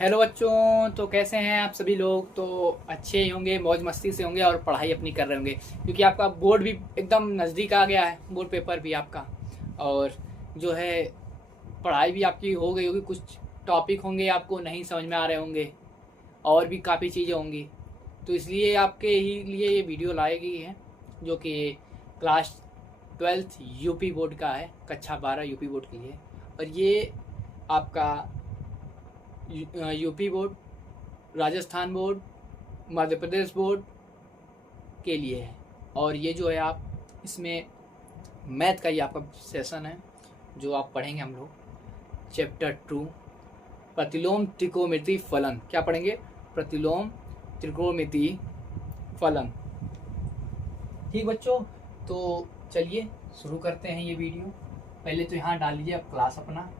Hello बच्चों, तो कैसे हैं आप सभी लोग। तो अच्छे ही होंगे, मौज मस्ती से होंगे और पढ़ाई अपनी कर रहे होंगे, क्योंकि आपका बोर्ड भी एकदम नज़दीक आ गया है, बोर्ड पेपर भी आपका। और जो है पढ़ाई भी आपकी हो गई होगी, कुछ टॉपिक होंगे आपको नहीं समझ में आ रहे होंगे और भी काफ़ी चीज़ें होंगी। तो इसलिए आपके ही लिए ये वीडियो लाई गई है, जो कि क्लास 12th यूपी बोर्ड का है, कक्षा 12 यूपी बोर्ड के लिए। और ये आपका UP board, Rajasthan board, Madhya Pradesh board के लिए है। और ये जो है आप इसमें मैथ का ही आपका सेशन है, जो आप पढ़ेंगे हम लोग चैप्टर 2 प्रतिलोम त्रिकोणमिति फलन। क्या पढ़ेंगे? प्रतिलोम त्रिकोणमिति फलन। ठीक बच्चों, तो चलिए शुरू करते हैं ये वीडियो। पहले तो यहाँ डाल लीजिए आप क्लास अपना।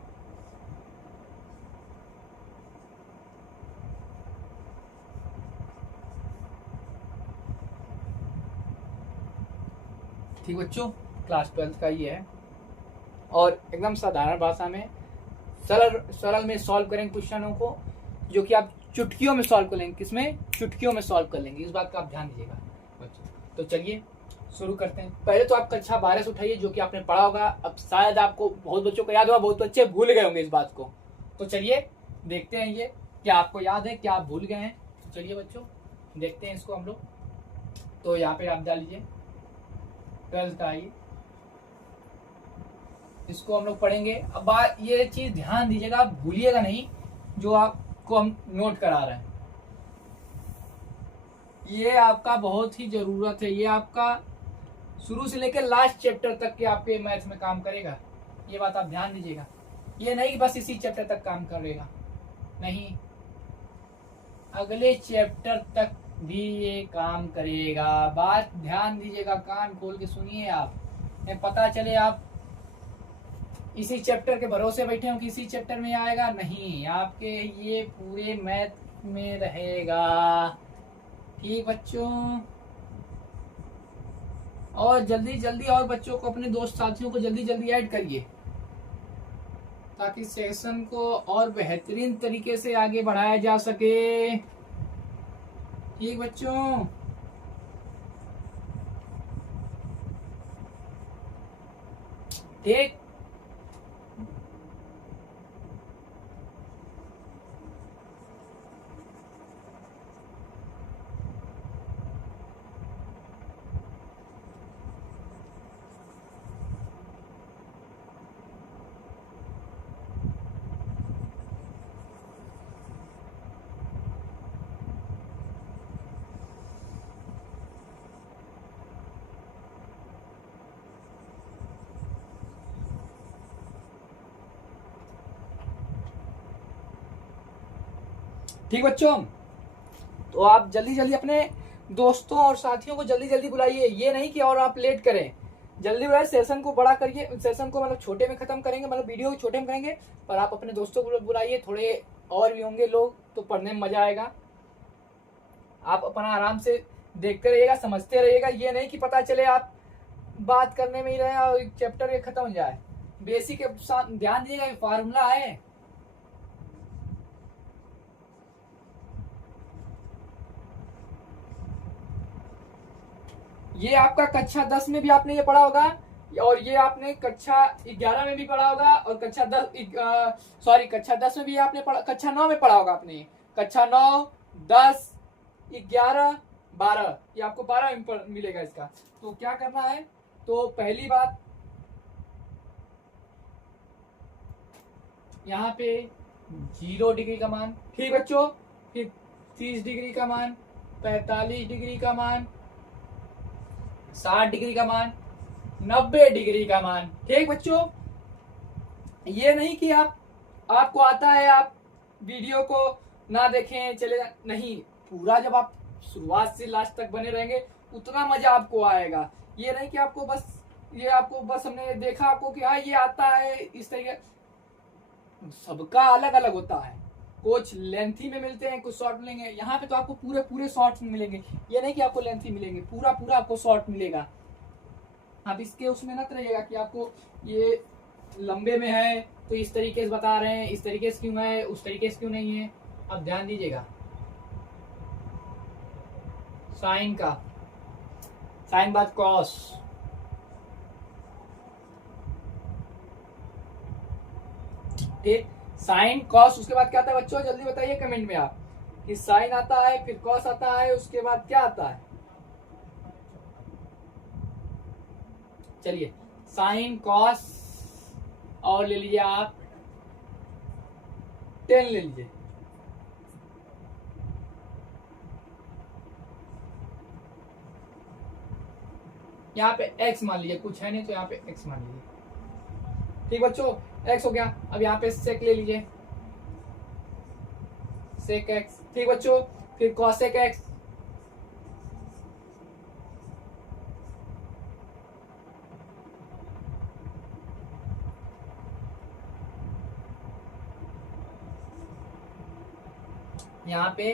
ठीक बच्चों, क्लास 12th का ही है और एकदम साधारण भाषा में सरल सरल में सॉल्व करेंगे क्वेश्चनों को, जो कि आप चुटकियों में सॉल्व कर लेंगे। किसमें? चुटकियों में सॉल्व कर लेंगे, इस बात का आप ध्यान दीजिएगा बच्चों। तो चलिए शुरू करते हैं। पहले तो आप कक्षा 12 से उठाइए, जो कि आपने पढ़ा होगा। अब शायद आपको बहुत बच्चों को याद होगा, बहुत बच्चे भूल गए होंगे इस बात को। तो चलिए देखते हैं ये क्या आपको याद है, क्या आप भूल गए हैं। तो चलिए बच्चों देखते हैं इसको हम लोग। तो यहाँ पे आप डाल लीजिए 12th का ही, इसको हम लोग पढ़ेंगे। अब बात ये चीज ध्यान दीजिएगा, आप भूलिएगा नहीं जो आपको हम नोट करा रहे हैं। ये आपका बहुत ही जरूरत है, ये आपका शुरू से लेकर लास्ट चैप्टर तक के आपके मैथ में काम करेगा। ये बात आप ध्यान दीजिएगा, ये नहीं कि बस इसी चैप्टर तक काम करेगा, नहीं, अगले चैप्टर तक भी ये काम करेगा। बात ध्यान दीजिएगा, कान खोल के सुनिए आप। पता चले आप इसी चैप्टर के भरोसे बैठे हो कि इसी चैप्टर में आएगा, नहीं, आपके ये पूरे मैथ में रहेगा। ठीक बच्चों, और जल्दी जल्दी और बच्चों को, अपने दोस्त साथियों को जल्दी जल्दी ऐड करिए, ताकि सेशन को और बेहतरीन तरीके से आगे बढ़ाया जा सके। ठीक बच्चों, ठीक। ठीक बच्चों, तो आप जल्दी जल्दी अपने दोस्तों और साथियों को जल्दी जल्दी बुलाइए, ये नहीं कि और आप लेट करें। जल्दी बुलाइए, सेशन को बड़ा करिए, सेशन को मतलब छोटे में खत्म करेंगे, मतलब वीडियो छोटे में करेंगे। पर आप अपने दोस्तों को बुलाइए, थोड़े और भी होंगे लोग, तो पढ़ने में मजा आएगा। आप अपना आराम से देखते रहिएगा, समझते रहिएगा, ये नहीं कि पता चले आप बात करने में ही रहे और चैप्टर ये खत्म हो जाए। बेसिक ध्यान दीजिएगा, फार्मूला है। ये आपका कक्षा 10 में भी आपने ये पढ़ा होगा, और ये आपने कक्षा 11 में भी पढ़ा होगा, और कक्षा 10 में भी आपने पढ़ा, कक्षा 9 में पढ़ा होगा आपने। कक्षा 9, 10, 11, 12, ये आपको 12 में मिलेगा इसका। तो क्या करना है, तो पहली बात यहाँ पे 0 डिग्री का मान, ठीक बच्चों, फिर 30 डिग्री का मान, 45 डिग्री का मान, 60 डिग्री का मान, 90 डिग्री का मान। ठीक बच्चों, ये नहीं कि आपको आता है आप वीडियो को ना देखें चले नहीं, पूरा जब आप शुरुआत से लास्ट तक बने रहेंगे उतना मजा आपको आएगा। ये नहीं कि आपको बस हमने देखा आपको कि हाँ ये आता है, इस तरीके सबका अलग अलग होता है। कुछ लेंथी में मिलते हैं, कुछ शॉर्ट मिलेंगे। यहाँ पे तो आपको पूरे पूरे शॉर्ट्स में मिलेंगे, ये नहीं कि आपको लेंथी मिलेंगे, पूरा पूरा आपको शॉर्ट मिलेगा। आप इसके उसमें मत रहिएगा कि आपको ये लंबे में है तो इस तरीके से बता रहे हैं, इस तरीके से क्यों है, उस तरीके से क्यों नहीं है। अब ध्यान दीजिएगा, साइन का, साइन बाद कॉस, ठीक, साइन कॉस, उसके बाद क्या आता है बच्चों, जल्दी बताइए कमेंट में आप कि साइन आता है, फिर कॉस आता है, उसके बाद क्या आता है। चलिए साइन कॉस और ले लीजिए आप टेन ले लीजिए, यहाँ पे x मान लीजिए, कुछ है नहीं तो यहाँ पे x मान लीजिए। ठीक बच्चों, x हो गया। अब यहाँ पे सेक ले लीजिए, सेक x। ठीक बच्चों, फिर कॉसेक x, यहाँ पे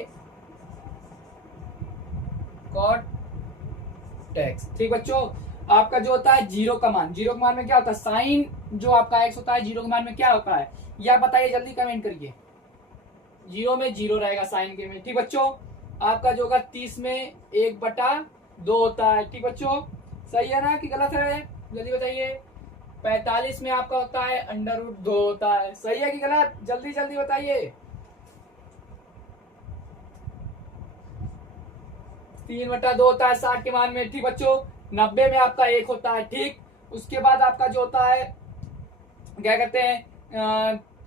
कॉट टैक्स। ठीक बच्चों, आपका जो होता है जीरो का मान, जीरो के मान में क्या होता है, साइन जो आपका एक्स होता है जीरो के मान में क्या होता है, ये आप बताइए जल्दी कमेंट करिए। जीरो में जीरो रहेगा साइन के में। ठीक बच्चों, आपका जो होगा 30 में 1/2 होता है। ठीक बच्चों, सही है ना कि गलत है, जल्दी बताइए। 45 में आपका होता है √2 होता है, सही है कि गलत, जल्दी जल्दी बताइए। 3/2 होता है 60 के मान में। ठीक बच्चों, 90 में आपका 1 होता है। ठीक, उसके बाद आपका जो होता है क्या कहते हैं,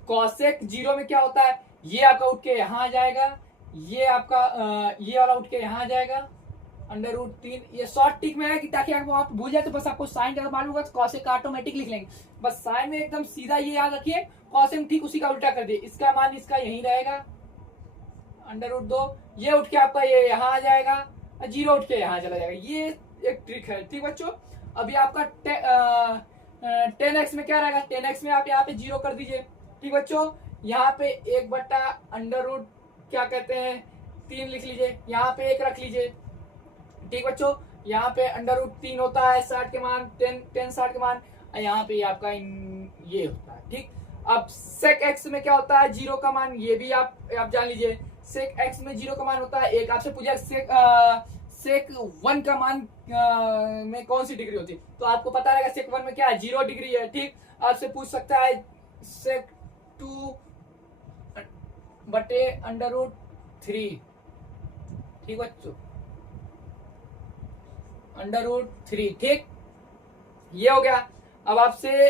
कॉसेक जीरो में क्या होता है, ये आपका उठ के यहाँ आ जाएगा, ये आपका ये वाला उठ के यहाँ आ जाएगा √3। ये शॉर्ट टिक में है कि ताकि आपको आप भूल जाए तो बस आपको साइन अगर मालूम होगा तो कॉसेक का ऑटोमेटिक लिख लेंगे। बस साइन में एकदम सीधा ये याद रखिए, कॉसेक ठीक उसी का उल्टा कर दिए, इसका मान इसका यही रहेगा √2, ये उठ के आपका ये यहाँ आ जाएगा, जीरो उठ के यहाँ चला जाएगा। ये एक ट्रिक है। ठीक बच्चों, अभी आपका 10x में क्या रहेगा, 10x में आप यहाँ पे जीरो कर दीजिए। ठीक बच्चों, यहाँ पे 1/√, क्या कहते हैं 3 लिख लीजिए, यहाँ पे 1 रख लीजिए। ठीक बच्चों, यहाँ पे √3 होता है 60 के मान, 10 60 के मान, यहाँ पे आपका ये होता है। ठीक, अब सेक एक्स में क्या होता है, जीरो का मान, ये भी आप जान लीजिए। सेक एक्स में जीरो का मान होता है 1। आपसे पूछा सेक 1 का मान में कौन सी डिग्री होती है, तो आपको पता रहेगा सेक 1 में क्या है, 0 डिग्री है। ठीक, आपसे पूछ सकता है सेक 2 बटे √3। ठीक बच्चों, √3। ठीक, ये हो गया। अब आपसे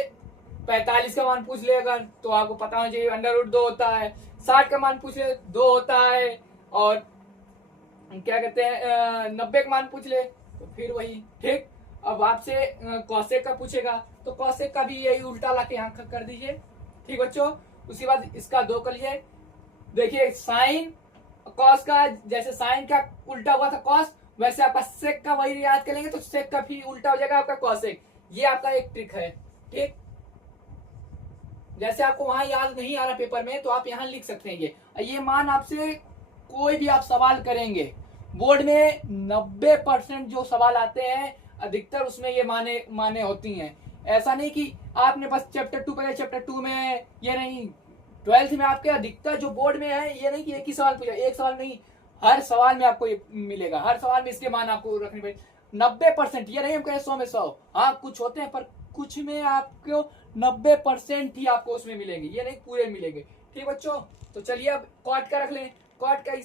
45 का मान पूछ ले अगर, तो आपको पता होना चाहिए √2 होता है। 60 का मान पूछ ले 2 होता है, और क्या कहते हैं 90 का मान पूछ ले तो फिर वही। ठीक, अब आपसे कॉसेक का पूछेगा तो कॉसेक का भी यही उल्टा लाके यहाँ कर दीजिए। ठीक बच्चों, उसके बाद इसका 2 कर लीजिए। देखिए साइन कॉस का, जैसे साइन का उल्टा हुआ था कॉस, वैसे आपका सेक का वही याद करेंगे तो सेक का भी उल्टा हो जाएगा आपका कॉसेक। ये आपका एक ट्रिक है। ठीक, जैसे आपको वहां याद नहीं आ रहा पेपर में तो आप यहाँ लिख सकते हैं। ये मान आपसे कोई भी आप सवाल करेंगे बोर्ड में, 90% जो सवाल आते हैं अधिकतर उसमें ये माने होती हैं। ऐसा नहीं कि आपने बस चैप्टर 2 पढ़ा, चैप्टर 2 में ये नहीं, 12th में आपके अधिकतर जो बोर्ड में है, ये नहीं कि एक ही सवाल पूछा, एक सवाल नहीं, हर सवाल में आपको ये मिलेगा, हर सवाल में इसके मान आपको रखने पड़ेगा। 90%, ये नहीं हम कहें 100 में 100, हाँ कुछ होते हैं पर कुछ में आपको 90% ही आपको उसमें मिलेंगे, ये नहीं पूरे मिलेंगे। ठीक बच्चों, तो चलिए अब कॉट का रख लें। कॉट का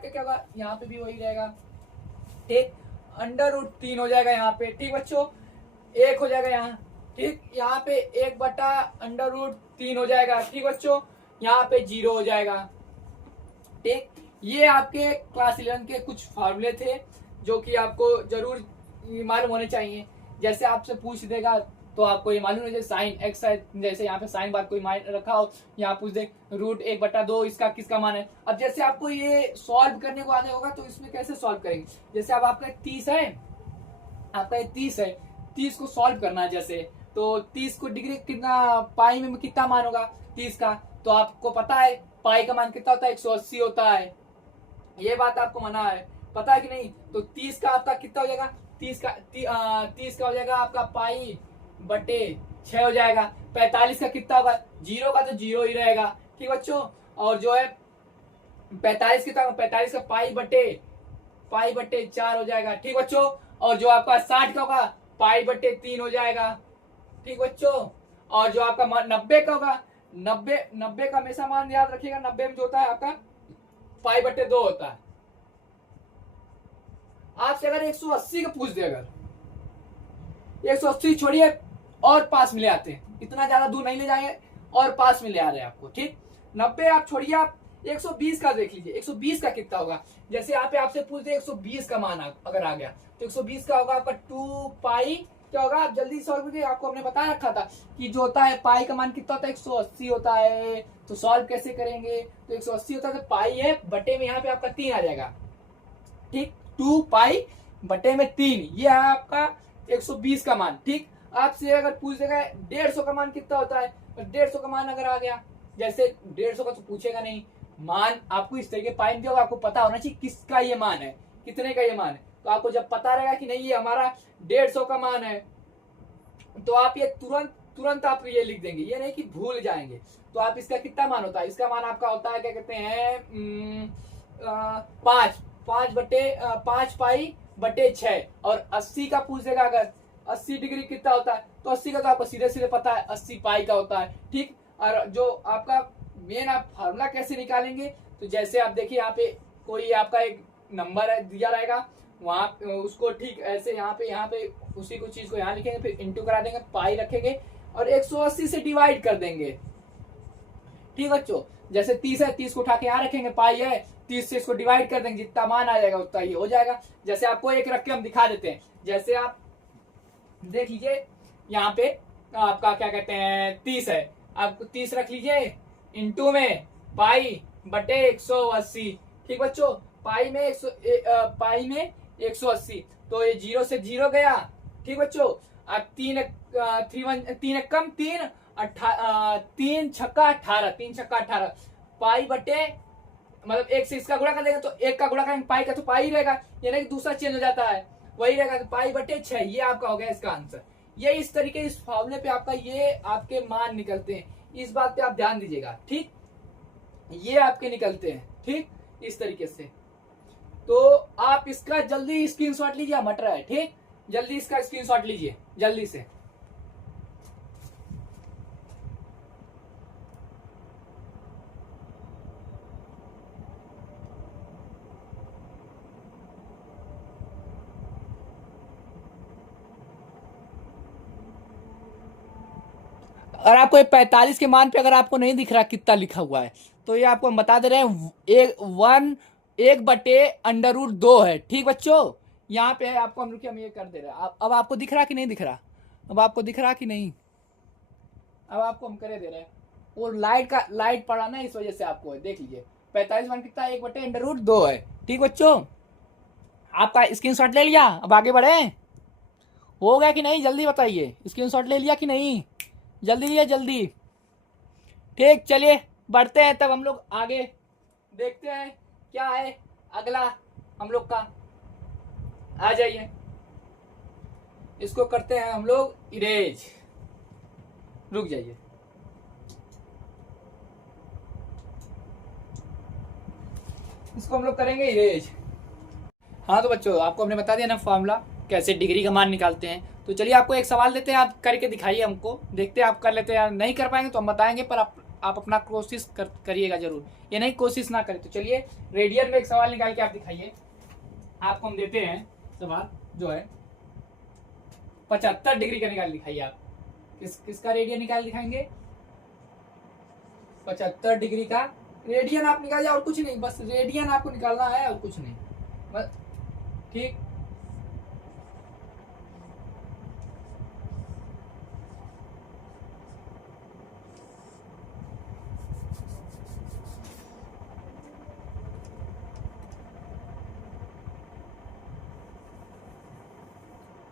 क्या होगा, यहाँ पे भी वही रहेगा। ठीक, √3 हो जाएगा यहाँ पे। ठीक बच्चों, 1 हो जाएगा यहाँ। ठीक, यहाँ पे 1/√3 हो जाएगा। ठीक बच्चों, यहाँ पे 0 हो जाएगा। ठीक, ये आपके क्लास 11 के कुछ फॉर्मूले थे जो कि आपको जरूर मालूम होने चाहिए। जैसे आपसे पूछ देगा तो आपको ये मालूम है, साइन एक्स है, जैसे यहाँ पे साइन बात कोई मान रखा हो, यहाँ पूछ दे √1/2 इसका किसका मान है। अब जैसे आपको ये सॉल्व करने को आने होगा तो इसमें कैसे सॉल्व करेंगे, जैसे अब आपका 30 है, आपका 30 है, 30 को सॉल्व करना है जैसे, तो 30 को डिग्री कितना, पाई में कितना मान होगा 30 का, तो आपको पता है पाई का मान कितना होता है, 180 होता है। ये बात आपको मना है, पता है कि नहीं। तो 30 का आपका कितना हो जाएगा, 30 का हो जाएगा आपका पाई बटे 6 हो जाएगा। 45 का कितना होगा, 0 का तो 0 ही रहेगा। ठीक बच्चों, और जो है 45 कितना, 45 का पाई बटे 4 हो जाएगा। ठीक बच्चों। और जो आपका 60 का होगा पाई बटे 3 हो जाएगा। ठीक बच्चों। और जो आपका 90 का होगा, 90 का हमेशा मान याद रखिएगा, 90 में जो होता है आपका पाई बटे 2 होता है। आपसे अगर 180 का पूछ दे, अगर 180 छोड़िए और पास में ले आते हैं, इतना ज्यादा दूर नहीं ले जाएंगे और पास में ले आ रहे हैं आपको। ठीक। 90 आप छोड़िए, आप 120 का देख लीजिए, 120 का कितना होगा। जैसे यहाँ पे आपसे पूछते 120 का मान अगर आ गया तो 120 का होगा आपका 2 पाई, क्या होगा आप जल्दी सॉल्व कीजिए। आपको हमने बता रखा था कि जो होता है पाई का मान कितना होता है, 180 होता है। तो सॉल्व कैसे करेंगे, तो 180 होता है तो पाई है बटे में यहाँ पे आपका 3 आ जाएगा। ठीक। 2 पाई बटे में 3, ये है आपका 120 का मान। ठीक। आपसे अगर पूछ देगा 150 का मान कितना होता है, तो 150 का मान अगर आ गया, जैसे 150 का तो पूछेगा नहीं, मान आपको इस तरीके पाई में होगा, आपको पता होना चाहिए किसका ये मान है, कितने का ये मान है। तो आपको जब पता रहेगा कि नहीं ये हमारा 150 का मान है, तो आप ये तुरंत आप ये लिख देंगे, ये नहीं कि भूल जाएंगे। तो आप इसका कितना मान होता है, इसका मान आपका होता है क्या कहते हैं 5 पाई बटे 6। और 80 का पूछ देगा अगर 80 डिग्री कितना होता है, तो 80 का तो आपको सीधे सीधे पता है 80 पाई का होता है। ठीक। और जो आपका मेन आप फार्मूला कैसे निकालेंगे, तो जैसे आप देखिए यहाँ पे कोई आपका एक नंबर है दिया रहेगा, वहां उसको ठीक ऐसे यहाँ पे उसी को चीज को यहाँ लिखेंगे, फिर इंटू करा देंगे, पाई रखेंगे और 180 से डिवाइड कर देंगे। ठीक बच्चों। जैसे 30 है, 30 को उठा के यहाँ रखेंगे, पाई है, 30 से इसको डिवाइड कर देंगे, जितना मान आ जाएगा उतना ही हो जाएगा। जैसे आपको एक रख के हम दिखा देते हैं, जैसे आप देख लीजिए यहाँ पे आपका क्या कहते हैं 30 है, आप 30 रख लीजिए, इंटू में पाई बटे 180। ठीक बच्चों। पाई में 180, तो ये 0 से 0 गया। ठीक बच्चों। अब 3 कम 3 3 छक्का 18, 3 छक्का 18 पाई बटे, मतलब एक से इसका गुणा कर देगा तो एक का गुणा करेंगे पाई का तो पाई ही रहेगा, यानी कि दूसरा चेंज हो जाता है, वही रहेगा। तो पाई बटे 6 ये आपका हो गया इसका आंसर। ये इस तरीके इस फॉर्मूले पे आपका ये आपके मान निकलते हैं, इस बात पे आप ध्यान दीजिएगा। ठीक। ये आपके निकलते हैं। ठीक। इस तरीके से तो आप इसका जल्दी स्क्रीनशॉट लीजिए, मट रहा है। ठीक। जल्दी इसका स्क्रीनशॉट लीजिए जल्दी से। और आपको 45 के मान पे अगर आपको नहीं दिख रहा कितना लिखा हुआ है, तो ये आपको हम बता दे रहे हैं, एक बटे √2 है। ठीक बच्चों। यहाँ पे है आपको हम ये कर दे रहे हैं। अब आपको दिख रहा कि नहीं दिख रहा, अब आपको दिख रहा कि नहीं, अब आपको हम करे दे रहे हैं। और लाइट पड़ा ना, इस वजह से आपको है, देख लीजिए 45 मान कितना 1 बटे √2 है। ठीक बच्चों। आपका स्क्रीनशॉट ले लिया, अब आगे बढ़े, हो गया कि नहीं जल्दी बताइए, स्क्रीनशॉट ले लिया कि नहीं, जल्दी लिया जल्दी। ठीक। चलिए बढ़ते हैं, तब हम लोग आगे देखते हैं क्या है अगला हम लोग का। आ जाइए, इसको करते हैं हम लोग इरेज। रुक जाइए, इसको हम लोग करेंगे इरेज। हाँ तो बच्चों आपको हमने बता दिया ना फॉर्मूला कैसे डिग्री का मान निकालते हैं। तो चलिए आपको एक सवाल देते हैं, आप करके दिखाइए हमको, देखते हैं आप कर लेते हैं। नहीं कर पाएंगे तो हम बताएंगे, पर आप अपना कोशिश करिएगा जरूर, ये नहीं कोशिश ना करें। तो चलिए रेडियन में एक सवाल निकाल के आप दिखाइए। आपको हम देते हैं सवाल जो है 75 डिग्री का निकाल दिखाइए। आप किसका रेडियन निकाल दिखाएंगे, 75 डिग्री का रेडियन आप निकालिए, और कुछ नहीं, बस रेडियन आपको निकालना है और कुछ नहीं बस। ठीक।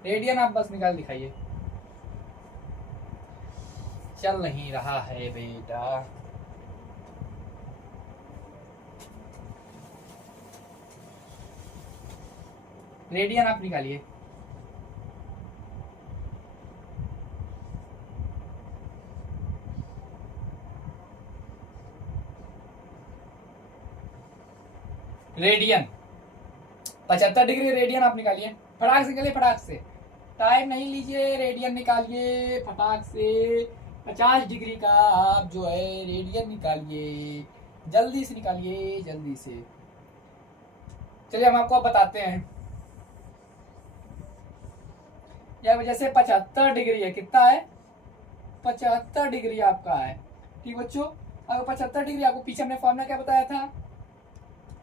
रेडियन आप बस निकाल दिखाइए। चल नहीं रहा है बेटा, रेडियन आप निकालिए। रेडियन, 75 डिग्री रेडियन आप निकालिए, फटाक से निकालिए, फटाक से, टाइम नहीं लीजिए, रेडियन निकालिए फटाक से। 50 डिग्री का आप जो है रेडियन निकालिए, जल्दी से निकालिए, जल्दी से। चलिए हम आपको अब बताते हैं। यह वजह से 75 डिग्री है, कितना है, 75 डिग्री आपका है। ठीक बच्चों, अगर 75 डिग्री, आपको पीछे हमने फॉर्मूला क्या बताया था,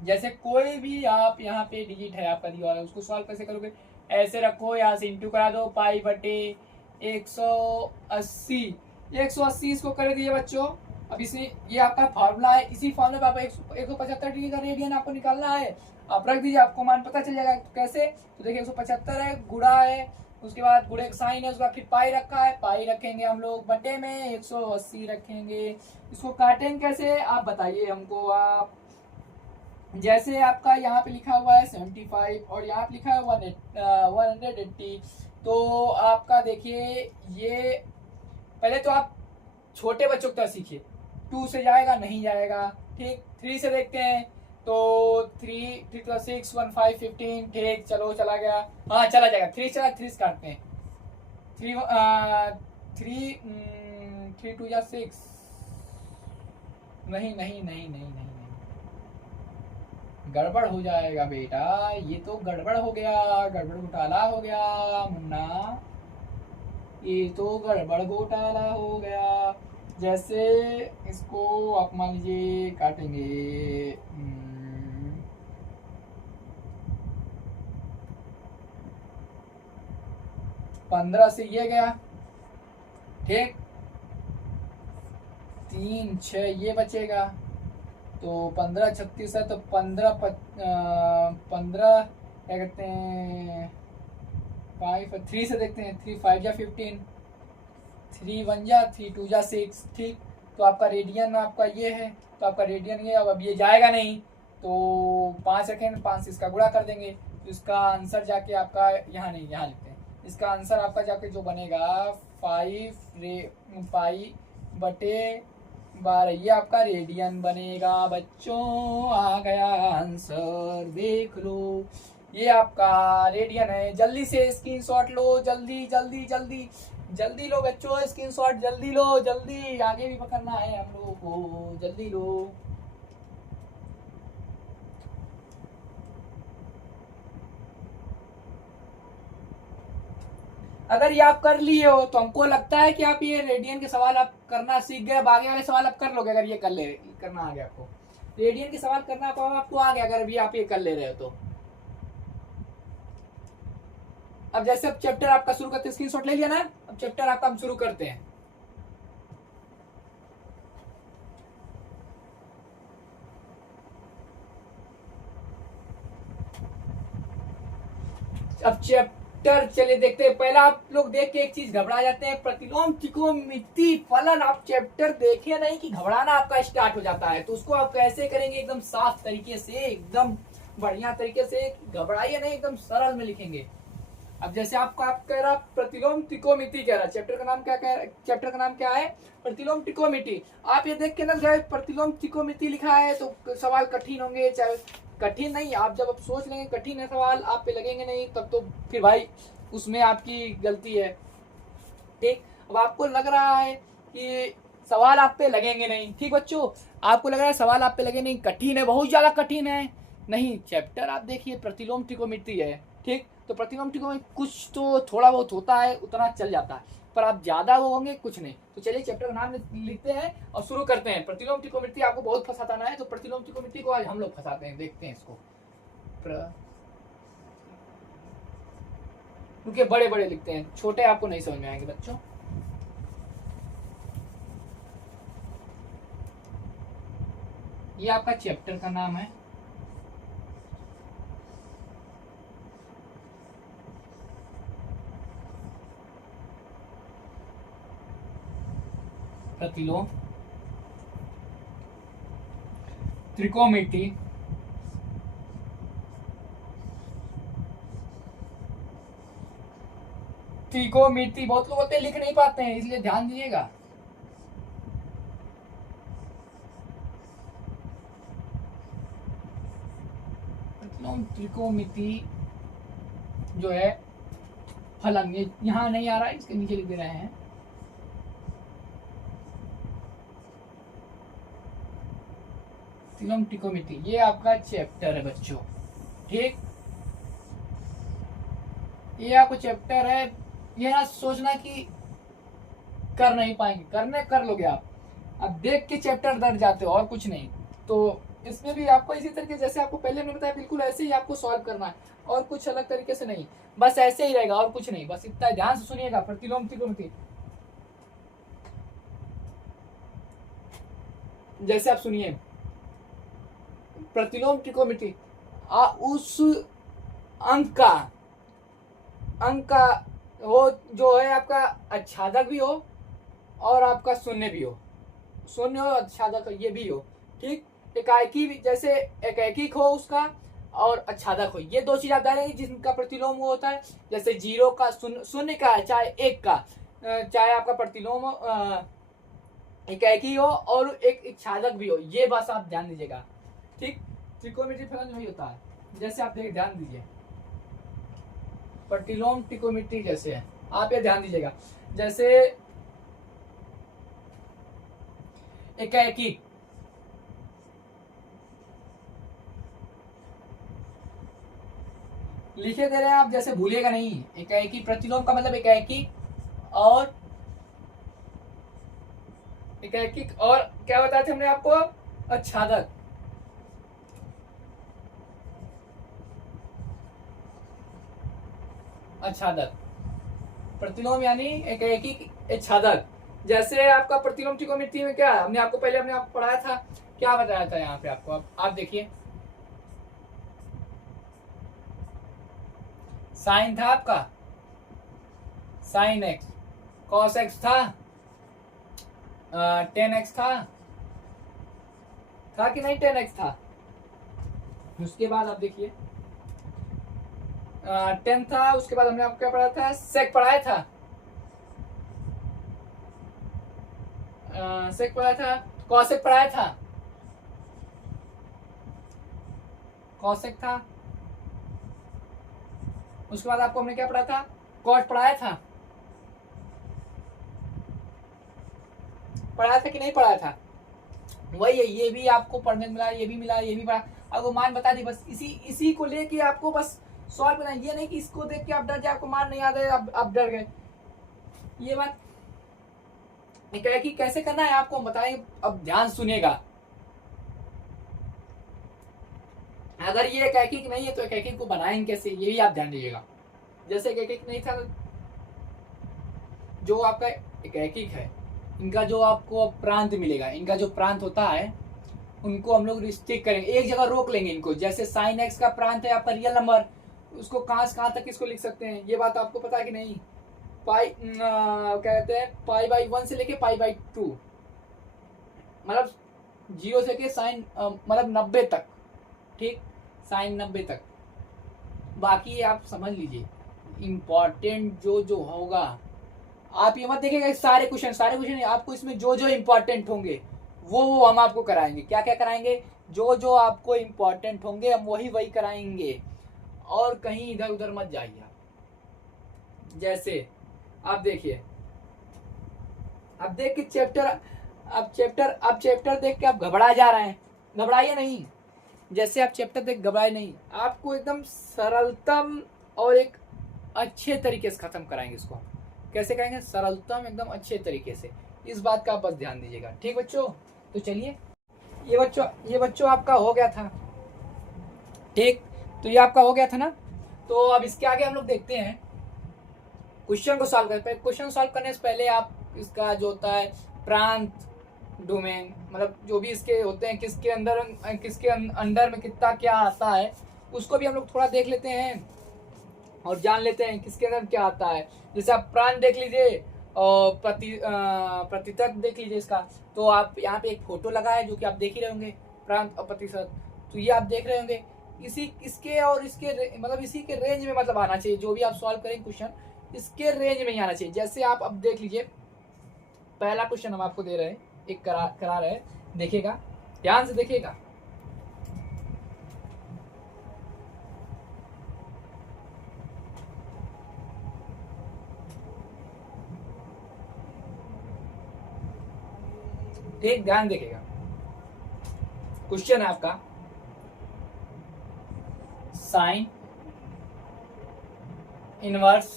जैसे कोई भी आप यहाँ पे डिजिट है आपका दिया हुआ है, उसको सॉल्व कैसे करोगे, ऐसे रखो, यहाँ से इंटू करा दो, पाई बटे 180, 180 इसको कर दिए बच्चों। अब इसमें ये आपका फार्मूला है, इसी फार्मूले पे आपको 175 डिग्री का रेडियन आपको निकालना है, आप रख दीजिए, आपको मान पता चल जाएगा। कैसे, तो देखिए 175 है, गुणा है, उसके बाद गुणे का साइन है, उसके बाद फिर पाई रखा है, पाई रखेंगे हम लोग, बटे में 180 रखेंगे। इसको काटेंगे कैसे आप बताइए हमको। आप जैसे आपका यहाँ पे लिखा हुआ है 75 और यहाँ पे लिखा है 180, तो आपका देखिए ये पहले तो आप छोटे बच्चों की तरह सीखिए, 2 से जाएगा नहीं जाएगा, ठीक। 3 से देखते हैं, तो 3 3 + 6 1 5 15, ठीक, चलो चला गया, हाँ चला जाएगा, 3 चला, 3 से काटते हैं, 3 3 2 6, नहीं नहीं नहीं नहीं नहीं, गड़बड़ हो जाएगा बेटा, ये तो गड़बड़ हो गया, गड़बड़ घोटाला हो गया मुन्ना, ये तो गड़बड़ घोटाला हो गया। जैसे इसको आप मान लीजिए काटेंगे, 15 से ये गया, ठीक, 3 6 ये बचेगा, तो 15 36 है, तो 15 क्या कहते हैं 5, 3 से देखते हैं, 3 5 या 15, 3 1 जा 3 2 जा 6, ठीक। तो आपका रेडियन आपका ये है, तो आपका रेडियन ये, अब ये जाएगा नहीं, तो 5 रखेंगे, 5 से इसका गुणा कर देंगे, तो इसका आंसर जाके आपका यहाँ नहीं, यहाँ लिखते हैं, इसका आंसर आपका जाके जो बनेगा 5 पाई बटे 12, ये आपका रेडियन बनेगा बच्चों, आ गया आंसर, देख लो, ये आपका रेडियन है। जल्दी से स्क्रीनशॉट लो, जल्दी जल्दी जल्दी जल्दी लो बच्चों, स्क्रीनशॉट जल्दी लो, जल्दी, आगे भी पकड़ना है हम लोगों को, जल्दी लो। अगर ये आप कर लिए हो तो हमको लगता है कि आप ये रेडियन के सवाल आप करना सीख गए, आगे वाले सवाल आप कर लोगे, अगर ये करना आ गया आपको, रेडियन के सवाल करना आपको आ गया, अगर भी आप ये कर ले रहे हो तो। अब जैसे अब चैप्टर आपका शुरू करते हैं, स्क्रीनशॉट ले लिया ना, अब चैप्टर आपका हम शुरू करते हैं। अब चैप्टर चलिए देखते हैं। पहला आप लोग देख के एक चीज घबरा जाते हैं, प्रतिलोम त्रिकोणमिति फलन, आप चैप्टर देखे नहीं कि घबराना आपका स्टार्ट हो जाता है, तो उसको आप कैसे करेंगे, एकदम साफ तरीके से, एकदम बढ़िया तरीके से, घबराइए नहीं, एकदम सरल में लिखेंगे। अब जैसे आपको आप कह रहा प्रतिलोम त्रिकोणमिति कह रहा, चैप्टर का नाम क्या कह रहा, चैप्टर का नाम क्या है, प्रतिलोम त्रिकोणमिति। आप ये देख के ना गए प्रतिलोम त्रिकोणमिति लिखा है तो सवाल कठिन होंगे, चाहे कठिन नहीं, आप जब आप सोच लेंगे कठिन है सवाल, आप पे लगेंगे नहीं, तब तो फिर भाई उसमें आपकी गलती है, ठीक। अब आपको लग रहा है कि सवाल आप पे लगेंगे नहीं, ठीक बच्चों, आपको लग रहा है सवाल आप पे लगे नहीं, कठिन है, बहुत ज्यादा कठिन है, नहीं, चैप्टर आप देखिए प्रतिलोम त्रिकोणमिति है, ठीक। तो प्रतिलोम त्रिकोणमिति कुछ तो थोड़ा बहुत होता है, उतना चल जाता है, पर आप ज्यादा वो होंगे कुछ नहीं। तो चलिए चैप्टर का नाम लिखते हैं और शुरू करते हैं। प्रतिलोम त्रिकोणमिति आपको बहुत फंसाना है, तो प्रतिलोम त्रिकोणमिति को आज हम लोग फंसाते हैं, देखते हैं इसको। क्योंकि बड़े बड़े लिखते हैं, छोटे आपको नहीं समझ में आएंगे बच्चों। ये आपका चैप्टर का नाम है, प्रतिलोम त्रिकोणमिति त्रिकोणमिति। बहुत लोग होते लिख नहीं पाते हैं, इसलिए ध्यान दीजिएगा। त्रिकोणमिति जो है फलन, ये यहाँ नहीं आ रहा है, इसके नीचे लिख दे रहे हैं। त्रिकोणमिति ये आपका चैप्टर है बच्चों, ठीक। ये आपको चैप्टर है, ये ना सोचना कि कर नहीं पाएंगे, कर लोगे आप। अब देख के चैप्टर डर जाते हो और कुछ नहीं। तो इसमें भी आपको इसी तरीके जैसे आपको पहले मैंने बताया बिल्कुल ऐसे ही आपको सॉल्व करना है, और कुछ अलग तरीके से नहीं, बस ऐसे ही रहेगा और कुछ नहीं। बस इतना ध्यान से सुनिएगा। प्रतिलोम त्रिकोणमिति, जैसे आप सुनिए, प्रतिलोम त्रिकोणमिति उस अंक का वो जो है आपका आच्छादक भी हो और आपका शून्य भी हो, शून्य हो आच्छादक ये भी हो, ठीक। एकाएकी भी, जैसे एकैकिक हो उसका और आच्छादक हो, ये दो चीज आप जानेंगे जिनका प्रतिलोम वो होता है। जैसे 0 का, शून्य का, चाहे 1 का, चाहे आपका प्रतिलोम एकैकी हो और एक आच्छादक भी हो, ये बस आप ध्यान दीजिएगा, ठीक। त्रिकोणमिति फलन वही होता है, जैसे आप ध्यान दीजिए प्रतिलोम त्रिकोणमिति जैसे है, आप ये ध्यान दीजिएगा। जैसे एकैकी, लिखे दे रहे हैं आप, जैसे भूलिएगा नहीं। एकैकी प्रतिलोम का मतलब एकैकी और क्या बताया था हमने आपको, आच्छादक। प्रतिलोम यानी एकैकी आच्छादक। जैसे आपका प्रतिलोम त्रिकोणमिति में क्या हमने आपको पढ़ाया था, क्या बताया था यहाँ पे आपको। आप देखिए, साइन था आपका, साइन एक्स, कॉस एक्स था, टेन एक्स था कि नहीं, टेन एक्स था। उसके बाद आप देखिए 10 था, उसके बाद हमने आपको क्या पढ़ा था, सेक पढ़ाया था, सेक पढ़ाया था, कॉसेक पढ़ाया था, कॉसेक था। उसके बाद आपको हमने क्या पढ़ा था, कॉट पढ़ाया था कि नहीं पढ़ाया था। वही है, ये भी आपको पढ़ने मिला, ये भी मिला, ये भी पढ़ा, आपको मान बता दी। बस इसी को लेके आपको बस सॉल्व करना, ये नहीं कि इसको देख के आप डर जाए, आपको मान नहीं याद है आप डर गए, ये बात कि कैसे करना है आपको बताएंगे। अब ध्यान सुनिएगा, अगर ये एकैकिक नहीं है तो एकैकिक को बनाएंगे कैसे, ये भी आप ध्यान दीजिएगा। जैसे एकैकिक नहीं था, जो आपका एकैकिक है, इनका जो आपको प्रांत मिलेगा, इनका जो प्रांत होता है उनको हम लोग रिस्ट्रिक्ट करेंगे, एक जगह रोक लेंगे इनको। जैसे साइन एक्स का प्रांत है आपका रियल नंबर, उसको कहाँ से कहाँ तक इसको लिख सकते हैं, ये बात आपको पता है कि नहीं। पाई कहते हैं π/1 से लेके π/2, मतलब 0 से लेके साइन मतलब 90 तक, ठीक, साइन 90 तक। बाकी आप समझ लीजिए, इम्पोर्टेंट जो होगा, आप ये मत देखिएगा सारे क्वेश्चन आपको इसमें जो इम्पोर्टेंट होंगे वो हम आपको कराएंगे। क्या क्या कराएंगे, जो आपको इम्पोर्टेंट होंगे हम वही कराएंगे, और कहीं इधर उधर मत जाइए आप। जैसे आप देखिए, अब देख के चैप्टर देख के आप घबरा जा रहे हैं, घबराइए नहीं। जैसे आप चैप्टर देख घबराए नहीं, आपको एकदम सरलतम और एक अच्छे तरीके से खत्म कराएंगे इसको। कैसे कराएंगे, सरलतम एकदम अच्छे तरीके से, इस बात का आप बस ध्यान दीजिएगा, ठीक बच्चों। तो चलिए, ये बच्चों आपका हो गया था, ठीक। तो ये आपका हो गया था ना। तो अब इसके आगे हम लोग देखते हैं क्वेश्चन को सॉल्व करते हैं। क्वेश्चन सॉल्व करने से पहले आप इसका जो होता है प्रांत, डोमेन, मतलब जो भी इसके होते हैं, किसके अंडर में कितना क्या आता है, उसको भी हम लोग थोड़ा देख लेते हैं और जान लेते हैं किसके अंदर क्या आता है। जैसे आप प्रांत देख लीजिए और प्रतिशत देख लीजिए इसका। तो आप यहाँ पे एक फोटो लगा है जो कि आप देख ही रहे होंगे, प्रांत और प्रतिशत, तो ये आप देख रहे होंगे। इसके और इसके मतलब इसी के रेंज में मतलब आना चाहिए, जो भी आप सॉल्व करेंगे क्वेश्चन इसके रेंज में ही आना चाहिए। जैसे आप अब देख लीजिए, पहला क्वेश्चन हम आपको दे रहे हैं, एक करा रहे हैं, देखिएगा, ध्यान से देखिएगा। ठीक, ध्यान देखिएगा। क्वेश्चन है आपका साइन इनवर्स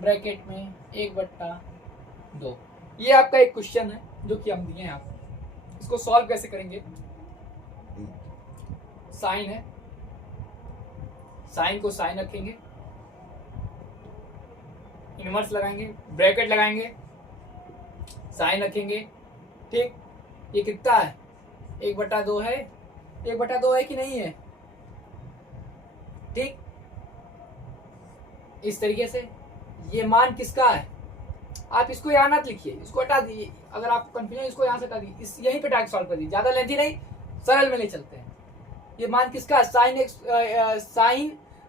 ब्रैकेट में 1/2। ये आपका एक क्वेश्चन है जो कि हम दिए हैं आपको। इसको सॉल्व कैसे करेंगे? साइन है, साइन को साइन रखेंगे, इनवर्स लगाएंगे, ब्रैकेट लगाएंगे, साइन रखेंगे। ठीक, ये कितना है? 1/2 है। 1/2 है कि नहीं है? ठीक, इस तरीके से ये मान किसका है? आप इसको यहाँ मत लिखिए, इसको हटा दीजिए। अगर आप कंफ्यूजन, इसको यहाँ से हटा दीजिए, इस यहीं पे टाइप सॉल्व कर दीजिए, ज्यादा लेंथी नहीं, सरल में ले चलते हैं। ये मान किसका है? साइन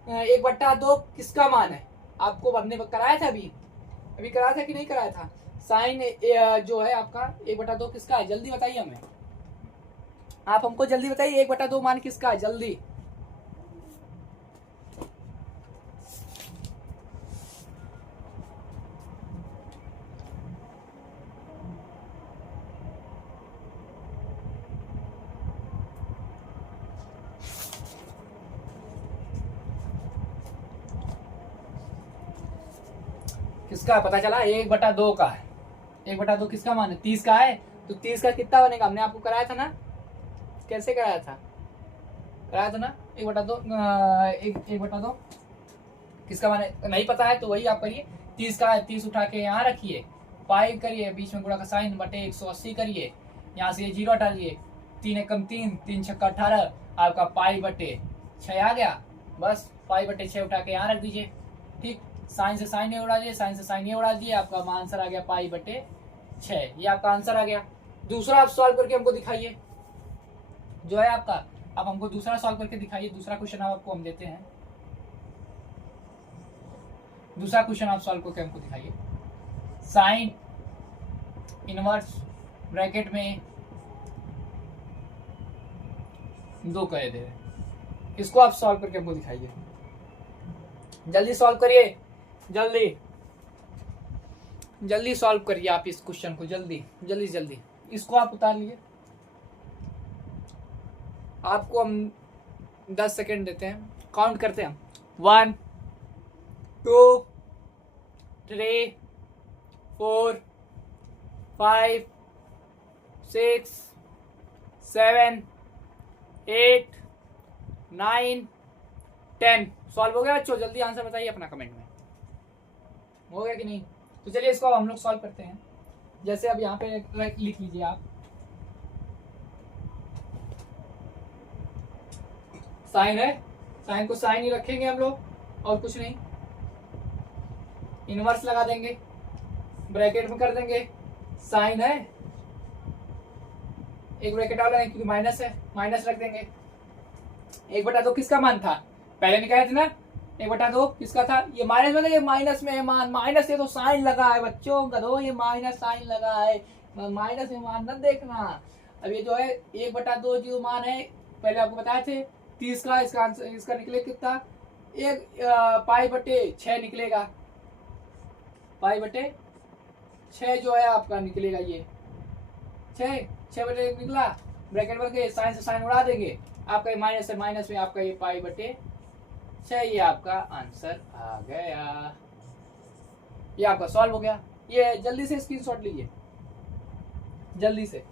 1/2 किसका मान है? आपको हमने कराया था, अभी कराया था कि नहीं कराया था? साइन जो है आपका 1/2 किसका है? जल्दी बताइए हमें, आप हमको जल्दी बताइए 1/2 मान किसका है? जल्दी। किसका पता चला? 1/2 का है। 1/2 किसका मान है? 30 का है। तो 30 का कितना बनेगा? हमने आपको कराया था ना, कैसे कराया था? कराया था ना 1/2। 1/2 किसका मान है? नहीं पता है तो वही आप करिए। 30 का है, 30 उठा के यहाँ रखिए, पाई करिए, बीच में गुणा का साइन बटे 180 करिए, यहाँ से 0 हटा दिए, 3 एकम 3, 3 छक्का 18, आपका पाई बटे 6 आ गया। बस पाई बटे 6 उठा के यहाँ रख दीजिए। ठीक, साइन से साइन ये उड़ा दिए, साइन से साइन ये उड़ा दिए, आपका आंसर आ गया पाई बटे 6। ये आपका आंसर आ गया। दूसरा आप सॉल्व करके हमको दिखाइए, जो है आपका। आप हमको दूसरा सॉल्व करके दिखाइए। दूसरा क्वेश्चन आपको हम देते हैं, दूसरा क्वेश्चन आप सॉल्व करके हमको दिखाइए। साइन इनवर्स ब्रैकेट में 2 कह दे, इसको आप सॉल्व करके हमको दिखाइए। जल्दी सॉल्व करिए, जल्दी जल्दी सॉल्व करिए आप इस क्वेश्चन को, जल्दी जल्दी जल्दी। इसको आप उतार लिए, आपको हम 10 सेकेंड देते हैं, काउंट करते हैं। 1 2 3 4 5 6 7 8 9 10। सॉल्व हो गया बच्चों? जल्दी आंसर बताइए अपना कमेंट में, हो गया कि नहीं? तो चलिए इसको हम लोग सॉल्व करते हैं। जैसे अब यहाँ पे लिख लीजिए आप, साइन है, साइन को साइन ही रखेंगे हम लोग और कुछ नहीं। इनवर्स लगा देंगे, ब्रैकेट में कर देंगे, साइन है, एक ब्रैकेट डाल देंगे क्योंकि माइनस है, माइनस रख देंगे। 1/2 किसका मान था? पहले निकाले थे ना 1/2 किसका था? ये माइनस में, ये माइनस में है मान, माइनस से तो साइन लगा है बच्चों, गधो, ये माइनस साइन लगा है, माइनस में मान न देखना। अब ये जो है 1/2 जो मान है, पहले आपको बताए थे 30 का, इसका आंसर, इसका निकले कितना? 1 पाई बटे 6 निकलेगा, पाई बटे 6 जो है आपका निकलेगा। ये 6 बटे 1 निकला, ब्रैकेट बन के साइन से साइन उड़ा देंगे, आपका ये माइनस है, माइनस में आपका ये पाई बटे 6, ये आपका आंसर आ गया। ये आपका सॉल्व हो गया। ये जल्दी से स्क्रीनशॉट लीजिए, जल्दी से।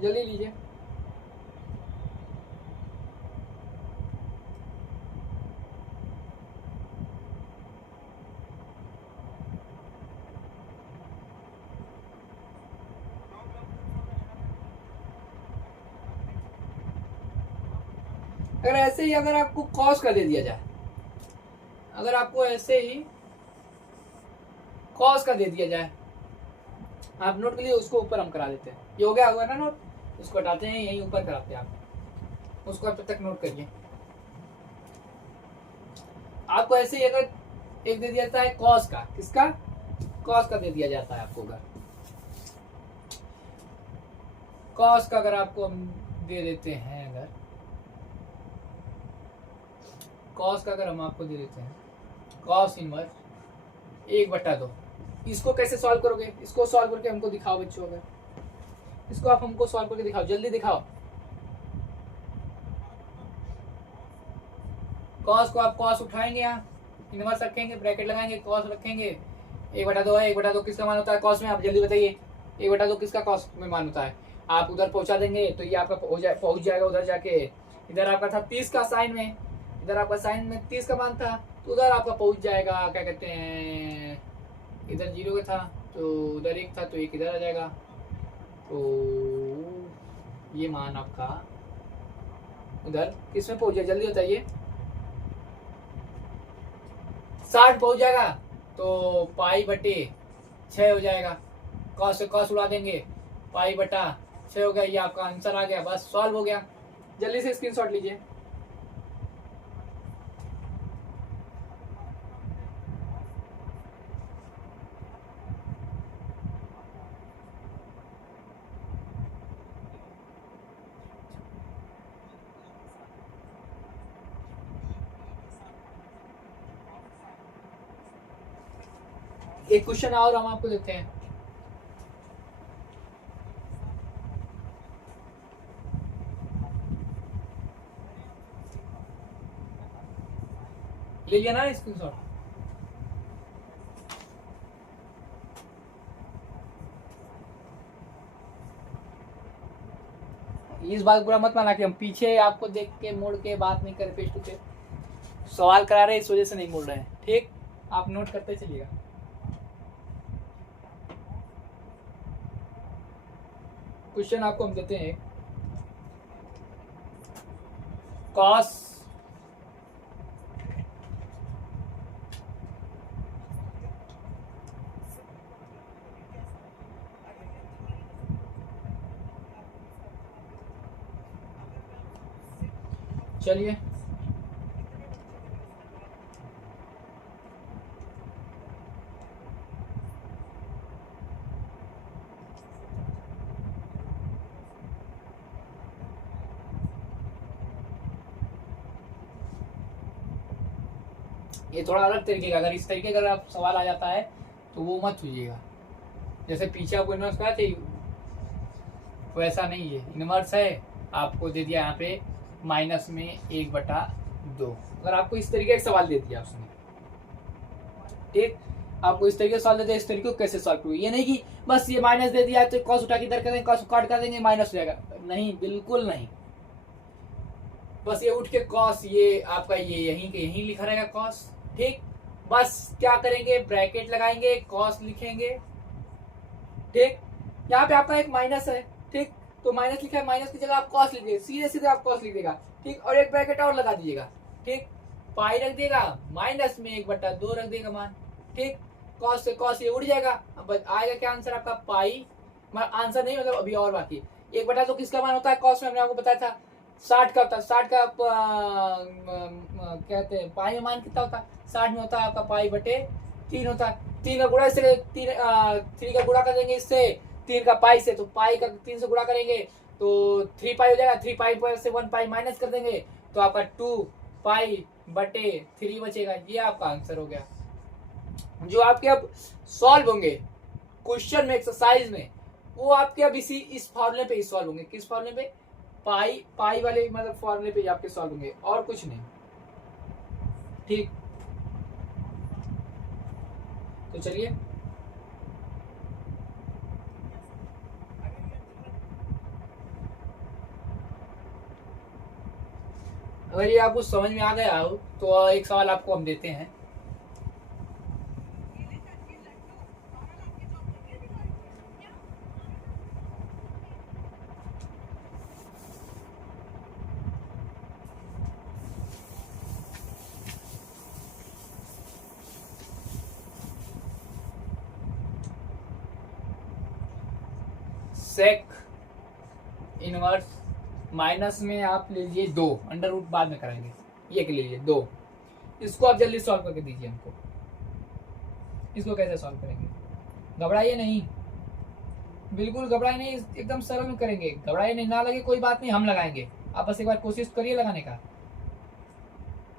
जल्दी लीजिए। अगर ऐसे ही अगर आपको कॉस का दे दिया जाए, अगर आपको ऐसे ही कॉस का दे दिया जाए, आप नोट के लिए उसको ऊपर हम करा देते हैं। ये हो गया हुआ ना नोट, उसको हटाते हैं, यहीं ऊपर कराते हैं आप, उसको अब तक नोट करिए। आपको ऐसे ही अगर एक दे दिया जाता है कॉस का, किसका? कॉस का दे दिया जाता है आपको। अगर कॉस का अगर आपको हम दे देते हैं, अगर कॉस का अगर हम आपको दे देते हैं, कॉस इनवर्स 1/2। इसको कैसे सॉल्व करोगे? इसको सॉल्व करके हमको दिखाओ बच्चों, अगर इसको आप हमको सॉल्व करके दिखाओ, जल्दी दिखाओ। कॉस को आप कॉस उठाएंगे, यहाँ इनवर्स रखेंगे, ब्रैकेट लगाएंगे, कॉस रखेंगे। 1/2 है, 1/2 किसका मान होता है कॉस में? आप जल्दी बताइए, 1/2 किसका कॉस में मान होता है? आप उधर पहुंचा देंगे तो ये आपका पहुंच जाएगा उधर जाके। इधर आपका था 30 का साइन में, इधर आपका साइन में 30 का मान था, तो उधर आपका पहुंच जाएगा, क्या कहते हैं, इधर 0 का था तो उधर 1 था तो 1 इधर आ जाएगा। तो ये मान आपका उधर किस में पहुंच जाए, जल्दी बताइए। 60 पहुंच जाएगा, तो पाई/6 हो जाएगा। कॉस से कॉस उड़ा देंगे, पाई/6 हो गया। ये आपका आंसर आ गया, बस सॉल्व हो गया। जल्दी से स्क्रीनशॉट लीजिए। एक क्वेश्चन और हम आपको देते हैं। ले लिया ना स्क्रीनशॉट? इस बात बुरा मत माना कि हम पीछे आपको देख के मुड़ के बात नहीं कर रहे, फेस टू फेस सवाल करा रहे, इस वजह से नहीं मुड़ रहे हैं। ठीक, आप नोट करते चलिएगा। क्वेश्चन आपको हम देते हैं, कॉस चलिए ये थोड़ा अलग तरीके का, अगर इस तरीके का अगर आप सवाल आ जाता है तो वो मत कीजिएगा। जैसे पीछे आपको इनवर्स कहा था वैसा नहीं है, इनवर्स है आपको दे दिया यहाँ पे माइनस में 1/2। अगर आपको इस तरीके का सवाल दे दिया उसने, ठीक, आपको इस तरीके से सवाल दे दिया, इस तरीके को कैसे सॉल्व करो? ये नहीं कि बस ये माइनस दे दिया तो कॉस उठा के इधर कर देंगे, कॉस काट कर देंगे, माइनस हो जाएगा। नहीं, बिल्कुल नहीं। बस ये उठ के कॉस, ये आपका ये यहीं के यहीं लिखा रहेगा कॉस। ठीक, बस क्या करेंगे, ब्रैकेट लगाएंगे, कॉस लिखेंगे। ठीक, यहाँ पे आपका एक माइनस है, ठीक, तो माइनस लिखा है, माइनस की जगह आप कॉस लिख दीजिए, सीधे सीधे आप कॉस लिख देगा। ठीक, और एक ब्रैकेट और लगा दीजिएगा। ठीक, पाई रख देगा, माइनस में 1/2 रख देगा मान। ठीक, कॉस से कॉस ये उड़ जाएगा, अब आएगा क्या आंसर आपका? पाई, आंसर नहीं मतलब अभी और बाकी। 1/2 किसका मान होता है कॉस में? हमने आपको बताया था 60 का होता है। 60 का कहते हैं पाई में मान कितना होता है? 60 में होता है आपका पाई/3 होता है। 3 का गुणा इससे 3 का गुणा कर देंगे इससे, 3 का पाई से, तो पाई का 3 से गुणा करेंगे तो 3 पाई हो जाएगा। 3 पाई पर से 1 पाई माइनस कर देंगे तो आपका 2 पाई/3 बचेगा। ये आपका आंसर हो गया। जो आपके अब सॉल्व होंगे क्वेश्चन में, एक्सरसाइज में, वो आपके अब इस फॉर्मूले पे ही सॉल्व होंगे। किस फॉर्मूले पे? पाई वाले मतलब फॉर्मूले पे आपके सॉल्व होंगे, और कुछ नहीं। ठीक, तो चलिए अगर ये आपको समझ में आ गया हो तो एक सवाल आपको हम देते हैं। सेक इनवर्स माइनस में आप ले लीजिए 2, अंडर रूट बाद में करेंगे, ये के लीजिए 2। इसको आप जल्दी सॉल्व करके दीजिए हमको। इसको कैसे सॉल्व करेंगे? घबराइए नहीं, बिल्कुल घबराइए नहीं, एकदम सरल में करेंगे। घबराइए नहीं, ना लगे कोई बात नहीं, हम लगाएंगे। आप बस एक बार कोशिश करिए लगाने का,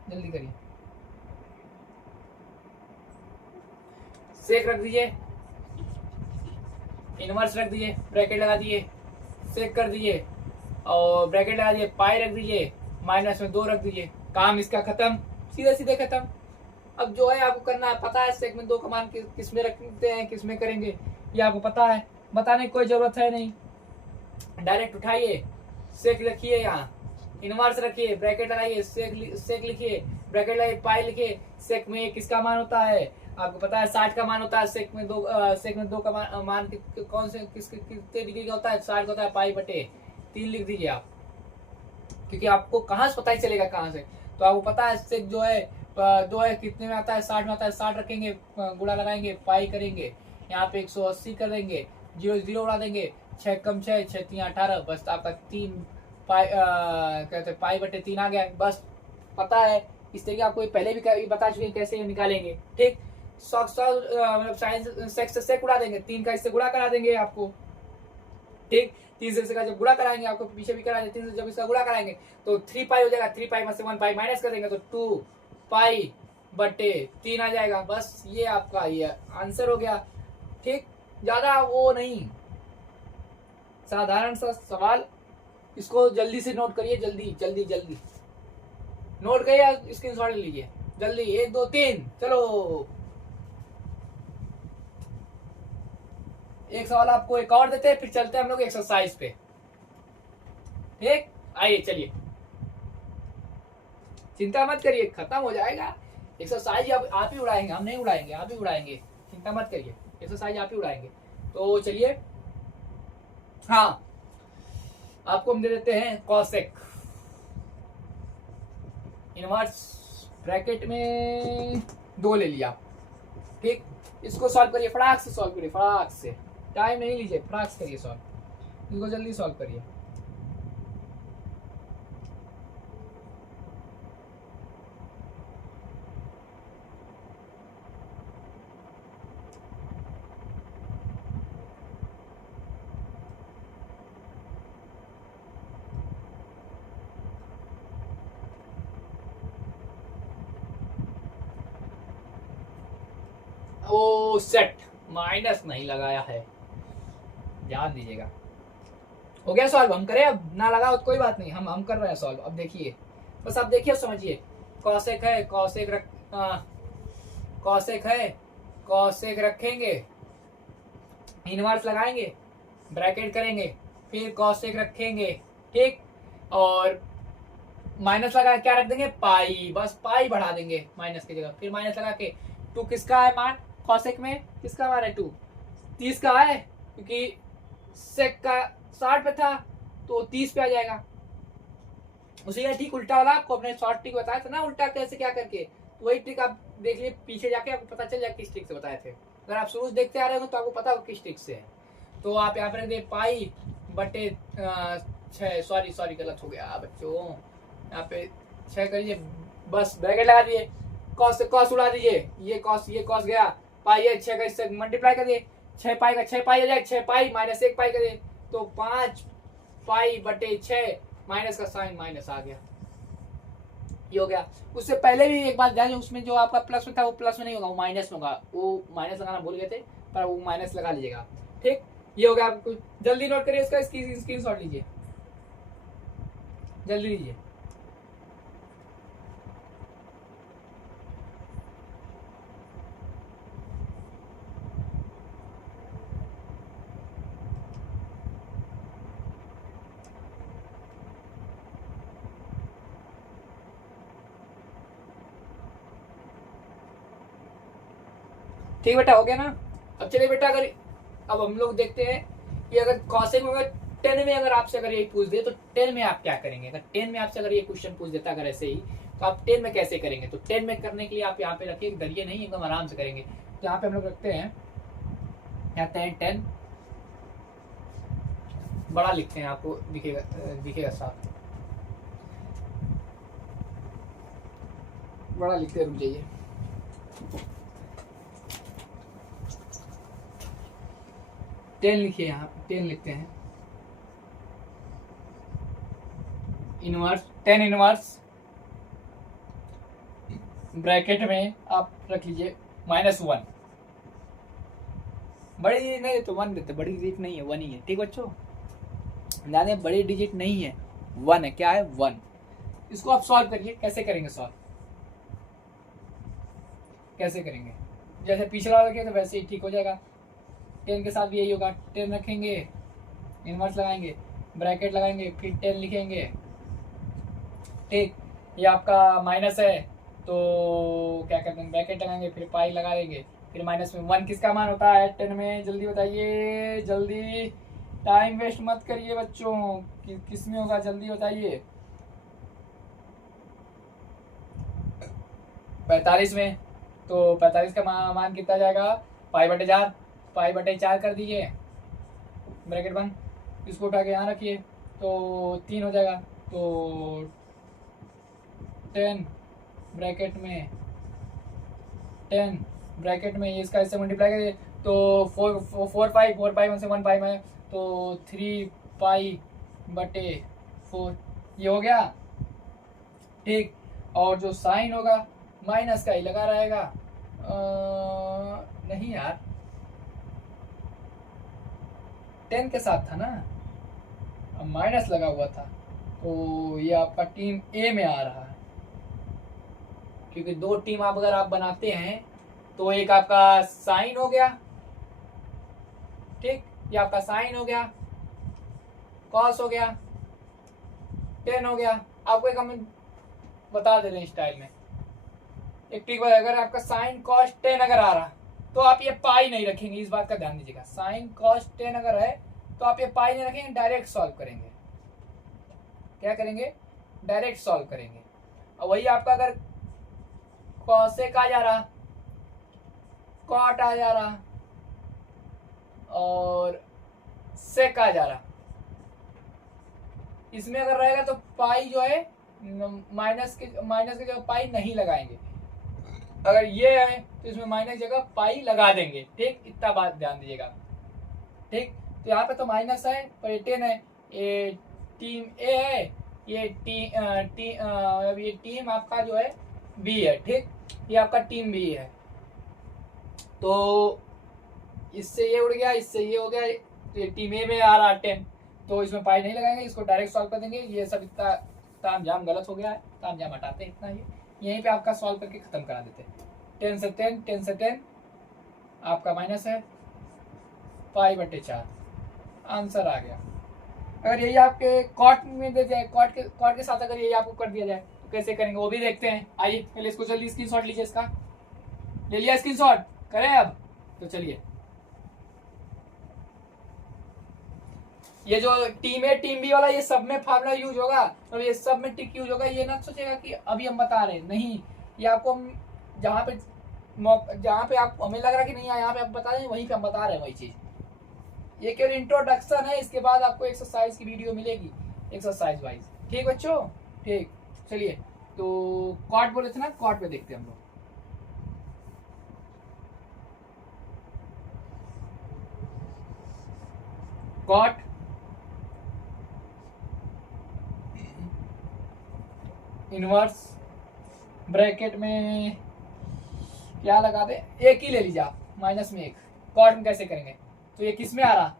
जल्दी करिए। सेक रख दीजिए, इनवर्स रख दीजिए, ब्रैकेट लगा दिए, सेक कर दीजिए और ब्रैकेट लगा दिए, पाई रख दीजिए, माइनस में 2 रख दीजिए, काम इसका खत्म, सीधे सीधे खत्म। अब जो है आपको करना है, पता है सेक में 2 का मान किस में रखते हैं, किस में करेंगे, ये आपको पता है, बताने की कोई जरूरत है नहीं। डायरेक्ट उठाइए, सेक लिखिए, यहाँ इनवर्स रखिए, ब्रैकेट लगाइए, सेक लिखिए, ब्रैकेट लगाइए, पाई लिखिए। सेक में किसका मान होता है आपको पता है, 60 का मान होता है। सेक में 2 का मान कौन से कितने डिग्री का होता है, 60 का होता है, पाई बटे 3 लिख दीजिए आप, क्योंकि आपको कहाँ से पता ही चलेगा कहाँ से, तो आपको पता है सेक जो है दो है कितने में आता है, 60 में आता है, 60 रखेंगे, गुणा लगाएंगे, पाई करेंगे, यहाँ पे 180 कर देंगे, 0 0 उड़ा देंगे, 6 कम 6 6 3 18, बस आपका 3 पाई कहते पाई बटे 3 आ गया। बस पता है, इस तरीके आपको पहले भी बता चुके हैं कैसे निकालेंगे। ठीक, मतलब साइंस सेक्स से सेक उड़ा देंगे, 3 का इससे गुणा करा देंगे आपको। ठीक, 3 से इसका जब गुणा कराएंगे, आपको पीछे भी करा देंगे, 3 से जब इसका गुणा कराएंगे तो 3 पाई हो जाएगा, 3 पाई में से 1 पाई माइनस कर देंगे तो 2 पाई बटे 3 आ जाएगा। बस ये आपका ये आंसर हो गया। ठीक, ज्यादा वो नहीं, साधारण सा सवाल, इसको जल्दी से नोट करिए, जल्दी जल्दी जल्दी नोट करिए, स्क्रीनशॉट ले लीजिए जल्दी, 1 2 3 चलो। एक सवाल आपको एक और देते हैं, फिर चलते हैं हम लोग एक्सरसाइज पे। ठीक, आइए चलिए, चिंता मत करिए, खत्म हो जाएगा एक्सरसाइज। अब आप ही उड़ाएंगे, हम नहीं उड़ाएंगे, आप ही उड़ाएंगे, चिंता मत करिए, एक्सरसाइज आप ही उड़ाएंगे। तो चलिए, हाँ आपको हम दे देते हैं कॉसेक इनवर्स, ब्रैकेट में 2 ले लिया। ठीक, इसको सॉल्व करिए, फटाक से सॉल्व करिए, फटाक से, टाइम नहीं लीजिए, फटाक से करिए सॉल्व, इसको जल्दी सॉल्व करिए। ओ सेट, माइनस नहीं लगाया है, ध्यान दीजिएगा। हो गया सॉल्व, हम करें अब, ना लगाओ तो कोई बात नहीं, हम कर रहे हैं सॉल्व। अब देखिए, बस आप देखिए समझिए, कॉसेक है, कॉसेक कॉसेक है, कॉसेक रखेंगे, इनवर्स लगाएंगे, ब्रैकेट करेंगे, फिर कॉसेक रखेंगे। ठीक, और माइनस लगा क्या रख देंगे, पाई, बस पाई बढ़ा देंगे माइनस की जगह, फिर माइनस लगा के 2 किसका है मान, कॉसेक में किसका मान है, 2 30 का है, क्योंकि सेक का 60 पे था तो 30 पे आ जाएगा। उसी का ठीक उल्टा वाला आपको अपने शॉर्ट ट्रिक बताया था ना, उल्टा कैसे क्या करके, तो वही ट्रिक आप देख लिए, पीछे जाके आपको पता चल जाए किस ट्रिक से बताए थे। अगर आप शुरू से देखते आ रहे हो तो आपको पता हो किस ट्रिक से है। तो आप यहाँ पर रख दे पाई बटे 6, सॉरी गलत हो गया बच्चों, यहाँ पे 6 करिए, बस ब्रैकेट लगा दिए, कॉस से कॉस उड़ा दीजिए, ये कॉस गया, पाई है 6 का इससे मल्टीप्लाई कर दिए, 6 पाई का 6 पाई हो जाए, 6 पाई माइनस 1 पाई कर दिए तो 5 पाई बटे 6, माइनस का साइन माइनस आ गया, ये हो गया। उससे पहले भी एक बात ध्यान, उसमें जो आपका प्लस में था वो प्लस में नहीं होगा, वो माइनस में होगा, वो माइनस लगाना भूल गए थे पर वो माइनस लगा लीजिएगा। ठीक, ये हो गया, आपको जल्दी नोट करिए, इसका स्क्रीनशॉट लीजिए, जल्दी लीजिए। ठीक बेटा, हो गया ना। अब चलिए बेटा, अगर अब हम लोग देखते हैं कि अगर कॉसेक में, अगर 10 में अगर आपसे अगर ये पूछ दे तो 10 में आप क्या करेंगे। अगर 10 में आपसे अगर ये क्वेश्चन पूछ देता अगर ऐसे ही, तो आप 10 में कैसे करेंगे। तो 10 में करने के लिए आप यहाँ पे रखिए, डरिए नहीं, एकदम आराम से करेंगे। तो यहाँ पे हम लोग रखते हैं, यहाँ 10 बड़ा लिखते हैं, आपको दिखेगा साथ, बड़ा लिखते हैं, रुक जाइए, टेन लिखिए, यहाँ 10 लिखते हैं, इनवर्स 10 इनवर्स, ब्रैकेट में आप रख लीजिए -1, बड़ी नहीं तो 1 देते, बड़ी डिजिट नहीं है 1 ही है। ठीक बच्चों, ध्यान, बड़ी डिजिट नहीं है 1 है। क्या है? 1। इसको आप सॉल्व करिए। कैसे करेंगे सॉल्व? कैसे करेंगे? जैसे पिछला रखे तो वैसे ही ठीक हो जाएगा। 10 के साथ भी यही होगा। 10 रखेंगे, इनवर्स लगाएंगे, ब्रैकेट लगाएंगे, फिर 10 लिखेंगे। ठीक, ये आपका माइनस है तो क्या करते हैं, ब्रैकेट लगाएंगे, फिर पाई लगा देंगे, फिर माइनस में 1 किसका मान होता है 10 में? जल्दी बताइए, जल्दी, टाइम वेस्ट मत करिए बच्चों। किस में होगा, जल्दी बताइए। 45 में। तो 45 का मान कितना जाएगा? π/4। π/4 कर दीजिए, ब्रैकेट बंद, इसको उठा के यहाँ रखिए तो 3 हो जाएगा। तो 10 ब्रैकेट में 10 ब्रैकेट में इसका इससे मल्टीप्लाई करिए तो 4 पाई 1 से 1 पाई में तो 3π/4 ये हो गया। ठीक, और जो साइन होगा माइनस का ही लगा रहेगा। नहीं यार, 10 के साथ था ना, अब माइनस लगा हुआ था, तो ये आपका टीम ए में आ रहा है। क्योंकि 2 टीम आप अगर आप बनाते हैं तो एक आपका साइन हो गया, ठीक, ये आपका साइन हो गया, कॉस हो गया, 10 हो गया। आपको एक हम बता दे रहे हैं स्टाइल में एक ट्रिक। अगर आपका साइन कॉस 10 अगर आ रहा तो आप ये पाई नहीं रखेंगे, इस बात का ध्यान दीजिएगा। साइन कॉस 10 अगर है तो आप ये पाई नहीं रखेंगे, डायरेक्ट सॉल्व करेंगे। क्या करेंगे? डायरेक्ट सॉल्व करेंगे। और वही आपका अगर कॉसेक आ जा रहा, कॉट आ जा रहा और सेक आ जा रहा, इसमें अगर रहेगा तो पाई जो है माइनस के जगह पाई नहीं लगाएंगे। अगर ये है तो इसमें माइनस जगह पाई लगा देंगे। ठीक, इतना बात ध्यान दीजिएगा। ठीक, तो यहाँ पे तो माइनस है पर ये 10 है, ये टीम ए है, ये टीम आपका जो है बी है। ठीक, ये आपका टीम बी है। तो इससे ये उड़ गया, इससे ये हो गया, ये टीम ए में आ रहा 10, तो इसमें पाई नहीं लगाएंगे, इसको डायरेक्ट सॉल्व कर देंगे। ये सब इतना तामझाम गलत हो गया है, तामझाम हटाते हैं इतना ही। यहीं पे आपका सॉल्व करके खत्म करा देते हैं। 10 से 10 आपका माइनस है, π/4 आंसर आ गया। अगर यही आपके कॉट में दे जाए, कॉट के साथ अगर यही आपको कर दिया जाए तो कैसे करेंगे वो भी देखते हैं। आइए पहले इसको जल्दी स्क्रीनशॉट लीजिए, इसका ले लिया स्क्रीनशॉट, करें अब तो चलिए। ये जो टीम ए टीम बी वाला ये सब में फार्मूला यूज होगा और ये सब में टिक यूज होगा। ये ना सोचेगा कि अभी हम बता रहे हैं, नहीं, ये आपको हम जहाँ पे आप हमें लग रहा है कि नहीं यहाँ पे आप बता रहे हैं, वहीं पे हम बता रहे हैं वही चीज। ये केवल इंट्रोडक्शन है, इसके बाद आपको एक्सरसाइज की वीडियो मिलेगी एक्सरसाइज वाइज। ठीक बच्चों, ठीक, चलिए। तो कॉट बोले थे ना, कॉट पे देखते हैं हम लोग। कॉट इनवर्स ब्रैकेट में क्या लगा दे, एक ही ले लीजिए आप, माइनस में एक। कॉट में कैसे करेंगे? तो ये किस में आ रहा?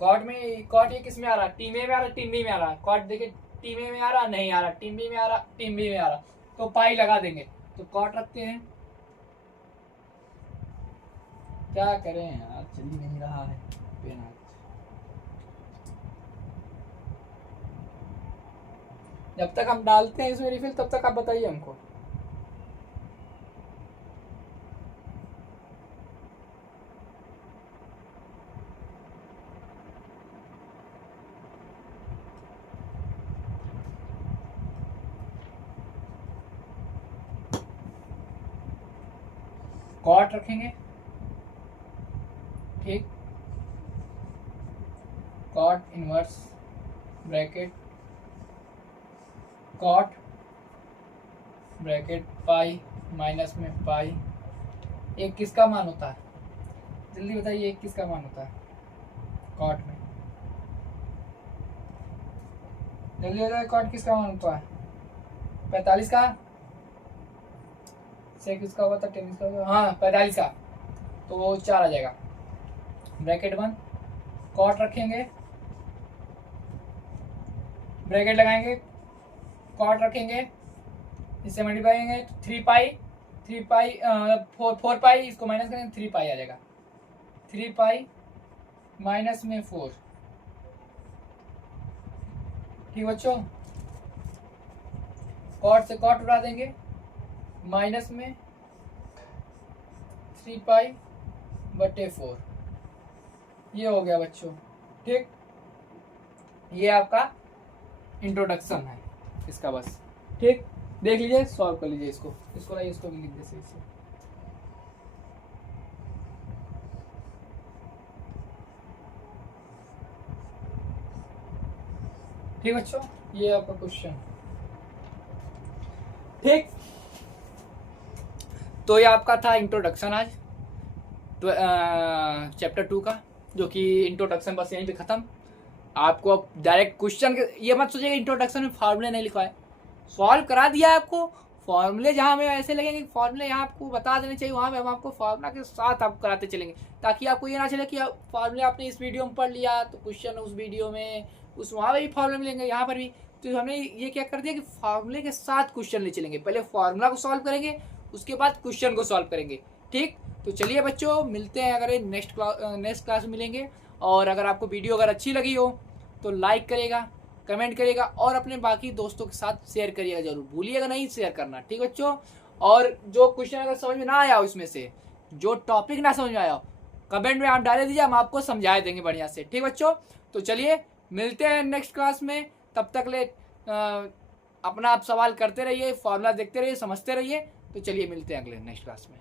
कॉट ये किस में आ रहा? टीम ए में आ रहा, टीम बी में आ रहा। कॉट देखिए, टीम ए में आ रहा, नहीं आ रहा, टीम बी में आ रहा, टीम बी में आ रहा, तो पाई लगा देंगे। तो कॉट रखते हैं। क्या करें यार, चल ही नहीं रहा है पेन हाथ। जब तक हम डालते हैं इसमें रिफिल, तब तक आप बताइए हमको। कॉट रखेंगे, ठीक, cot inverse bracket cot bracket pi minus में पाई। एक किसका मान होता है? जल्दी बताइए, एक किसका मान होता है कॉट में? जल्दी बताइए, कॉट किसका मान होता है? 45 का से किसका हुआ था? 10 का, हाँ 45 का। तो 4 आ जाएगा। ब्रैकेट बंद, कॉट रखेंगे, ब्रैकेट लगाएंगे, कॉट रखेंगे, इससे मल्टीप्लाई करेंगे 3 पाई 4 पाई, इसको माइनस करेंगे 3 पाई आ जाएगा। 3 पाई माइनस में 4, ठीक बच्चों। कॉट से कॉट उड़ा देंगे, माइनस में 3 पाई बटे 4, ये हो गया बच्चों, ठीक। ये आपका इंट्रोडक्शन है इसका, बस ठीक। देख लीजिए, सॉल्व कर लीजिए इसको लाइए, इसको भी लिख दे सही से। ठीक बच्चों, ये आपका क्वेश्चन, ठीक। तो ये आपका था इंट्रोडक्शन आज चैप्टर 2 का, जो कि इंट्रोडक्शन बस यहीं पे खत्म। आपको अब डायरेक्ट क्वेश्चन, ये मत सोचिएगा इंट्रोडक्शन में फार्मूले नहीं लिखा है, सॉल्व करा दिया है आपको। फॉर्मूले जहाँ हमें ऐसे लगेंगे फॉर्मूले यहाँ आपको बता देने चाहिए, वहाँ पे हम आपको फार्मूला के साथ आपको कराते चलेंगे, ताकि आपको ये ना चले कि फार्मूले आपने इस वीडियो में पढ़ लिया तो क्वेश्चन उस वीडियो में उस वहाँ पे भी फार्मूले मिलेंगे, यहाँ पर भी। तो हमने ये क्या कर दिया कि फार्मूले के साथ क्वेश्चन ले चलेंगे, पहले फार्मूला को सॉल्व करेंगे, उसके बाद क्वेश्चन को सॉल्व करेंगे, ठीक। तो चलिए बच्चों, मिलते हैं अगर नेक्स्ट क्लास में मिलेंगे। और अगर आपको वीडियो अगर अच्छी लगी हो तो लाइक करेगा, कमेंट करिएगा और अपने बाकी दोस्तों के साथ शेयर करिएगा, जरूर भूलिएगा नहीं शेयर करना, ठीक बच्चों। और जो क्वेश्चन अगर समझ में ना आया हो, इसमें से जो टॉपिक ना समझ में आया हो, कमेंट में आप डाल दीजिए, हम आपको समझा देंगे बढ़िया से, ठीक बच्चों। तो चलिए मिलते हैं नेक्स्ट क्लास में, तब तक ले अपना आप सवाल करते रहिए, फॉर्मूला देखते रहिए, समझते रहिए। तो चलिए मिलते हैं अगले नेक्स्ट क्लास में।